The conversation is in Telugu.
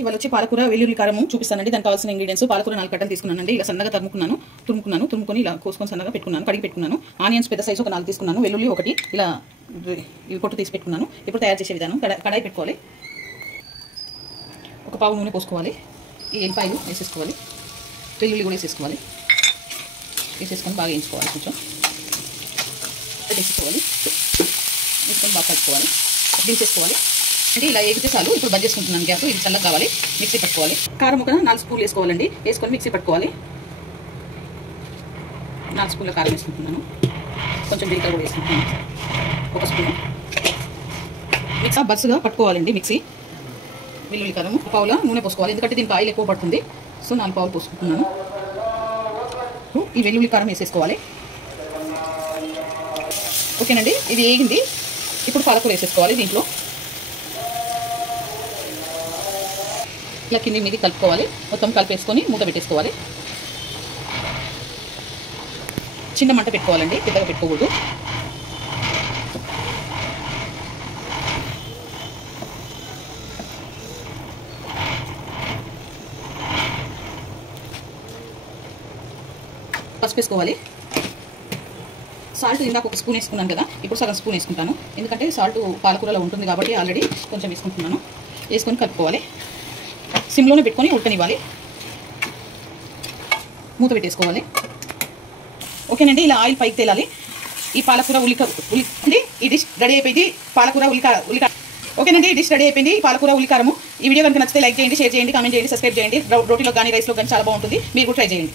ఇవాళ వచ్చి పాలకూర వెల్లుల్లి కారం చూపిస్తానండి. దానికి కావాల్సిన ఇంగ్రీడియంట్స్ పాలకూర 4 కట్టలు తీసుకున్నానండి. ఇలా సన్నగా తురుముకొని ఇలా కోసుకొని సన్నగా పెట్టుకున్నాను, కడిగి పెట్టుకున్నాను. ఆనియన్స్ పెద్ద సైజు ఒక 4 తీసుకున్నాను. వెల్లుల్లి ఒకటి ఇలా ఇవి పొట్టు తీసి పెట్టుకున్నాను. ఇప్పుడు తయారు చేసే విధానం, కడాయి పెట్టుకోవాలి. ఒక పావు నూనె పోసుకోవాలి. ఈ ఎల్లిపాయలు వేసేసుకోవాలి. వెల్లుల్లి కూడా వేసేసుకోవాలి. వేసేసుకొని బాగా వేయించుకోవాలి. కొంచెం వేసుకోవాలి. వేసుకొని బాగా కలుపుకోవాలి. దించేసుకోవాలి. అంటే ఇలా ఏగితే చాలు. ఇప్పుడు బంద్ చేసుకుంటున్నాను గ్యాస్. ఇది చల్లగా కావాలి. మిక్సీ పట్టుకోవాలి. కారం ఒక 4 స్పూన్లు వేసుకోవాలండి. వేసుకొని మిక్సీ పట్టుకోవాలి. 4 స్పూన్ల కారం వేసుకుంటున్నాను. కొంచెం జీలకర్ర కూడా వేసుకుంటున్నాను. 1 స్పూన్ మిక్సీ బస్సుగా పట్టుకోవాలండి. మిక్సీ వెల్లుల్లి కారం పావుల నూనె పోసుకోవాలి. ఎందుకంటే దీనికి ఆయిల్ ఎక్కువ పడుతుంది. సో 4 పావులు పోసుకుంటున్నాను. ఈ వెల్లుల్లి కారం వేసేసుకోవాలి. ఓకేనండి, ఇది వేగింది. ఇప్పుడు పాలకూర వేసేసుకోవాలి. దీంట్లో ఇలా కింది మీది కలుపుకోవాలి. మొత్తం కలిపేసుకొని మూత పెట్టేసుకోవాలి. చిన్న మంట పెట్టుకోవాలండి, పెద్దగా పెట్టుకోకూడదు. పసుపు వేసుకోవాలి. సాల్ట్ ఇందాక 1 స్పూన్ వేసుకున్నాను కదా, ఇప్పుడు సగం స్పూన్ వేసుకుంటాను. ఎందుకంటే సాల్ట్ పాలకూరలో ఉంటుంది కాబట్టి ఆల్రెడీ కొంచెం వేసుకుంటున్నాను. వేసుకొని కలుపుకోవాలి. సిమ్లోనే పెట్టుకొని ఉడకనివ్వాలి. మూత పెట్టేసుకోవాలి. ఓకేనండి, ఇలా ఆయిల్ పైకి తేలాలి. ఈ పాలకూర ఈ డిష్ రెడీ అయిపోయింది. పాలకూర ఉల్లికారం. ఓకేనండి, ఈ డిష్ రెడీ అయిపోయింది. పాలకూర ఉల్లికారము. ఈ వీడియో కనుక నచ్చితే లైక్ చేయండి, షేర్ చేయండి, కామెంట్ చేయండి, సబ్స్క్రైబ్ చేయండి. రోటీలో కానీ రైస్లో కానీ చాలా బాగుంటుంది. మీరు కూడా ట్రై చేయండి.